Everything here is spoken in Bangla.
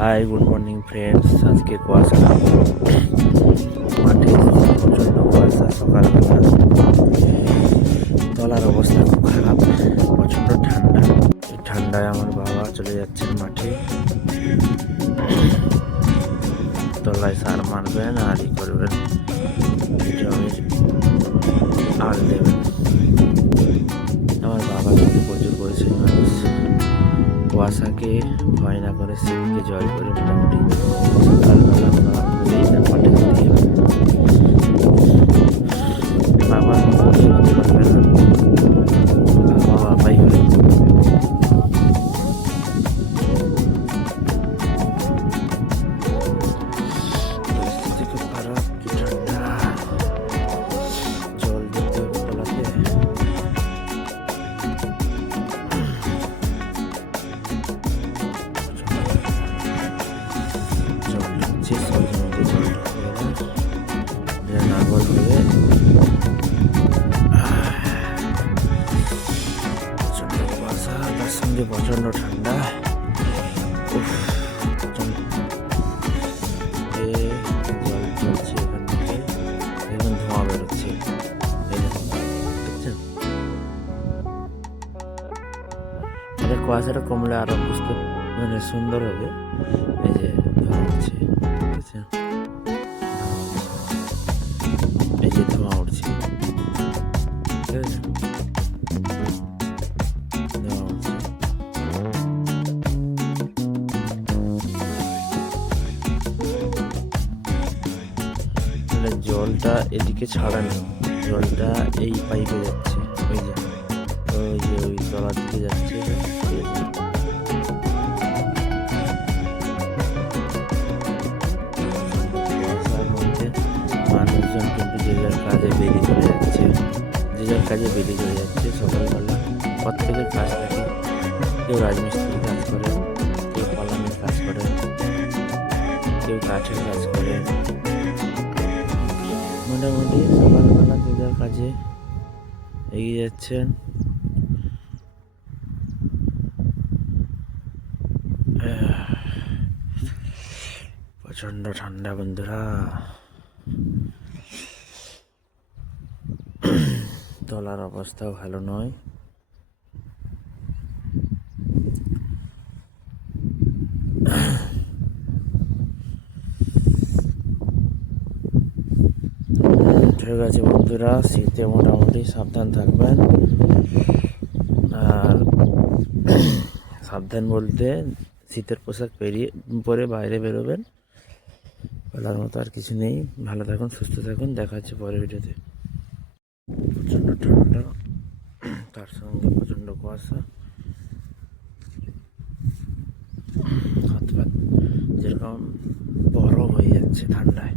High, good morning friends. আজকে কুয়াশা মাঠে প্রচণ্ড কুয়াশা সকালবেলা। তলার অবস্থা খুব খারাপ, প্রচণ্ড ঠান্ডা। এই ঠান্ডায় আমার বাবা চলে যাচ্ছেন মাঠে, তলায় সার মারবেন আর ই করবেন, জমির আল দেবেন। আমার বাবা কিন্তু প্রচুর পরিশ্রমী মানুষ, কুয়াশাকে ভয় না করে শীতকে জয় করে মোটামুটি সকালবেলা ওরা মাঠে যেতে হবে। বাবার মতো হতে পারবে না, বাবা বাবাই হবে। পরিস্থিতি খুব খারাপ, কি ঠান্ডা, জল দিতে হবে তলাতে। জল ঢুকছে, সব জমিতে জল ঢুকবে না, নাঙ্গল হয়ে প্রচণ্ড কুয়াশা, তার সঙ্গে প্রচণ্ড ঠান্ডা। উফ, জল চলছে এখান থেকে, এখন ধোঁয়া বেরোচ্ছে, এই দেখুন, দেখছেন? এটা কুয়াশাটা কমলে আরো বুঝতে মানে সুন্দর হবে। এই যে ধোঁয়া উঠছে, দেখছেন? এই যে ধোঁয়া উঠছে, ঠিক আছে? ধোঁয়া উঠছে। জলটা এদিকে ছাড়া নেই, জলটা এই পাইপে যাচ্ছে, ওই যে ওই তলার দিকে যাচ্ছে। কুয়াশার মধ্যে মানুষজন কিন্তু যে যার কাজে বেরিয়ে চলে যাচ্ছে, সকালবেলা প্রত্যেকের কাজ থাকে। কেউ রাজমিস্ত্রির কাজ করে, কেউ কলামের কাজ করে, কেউ কাঠের কাজ করে। মোটামুটি সকালবেলা যে যার কাজে এগিয়ে যাচ্ছেন। প্রচণ্ড ঠান্ডা বন্ধুরা, তলার অবস্থাও ভালো নয়। ঠিক আছে বন্ধুরা, শীতে মোটামুটি সাবধান থাকবেন। আর সাবধান বলতে শীতের পোশাক পরে বাইরে বেরোবেন, বলার মতো আর কিছু নেই। ভালো থাকুন, সুস্থ থাকুন, দেখা হচ্ছে পরের ভিডিওতে। প্রচণ্ড ঠান্ডা, তার সঙ্গে প্রচণ্ড কুয়াশা, হাত পাত যেরকম বরফ হয়ে যাচ্ছে ঠান্ডায়।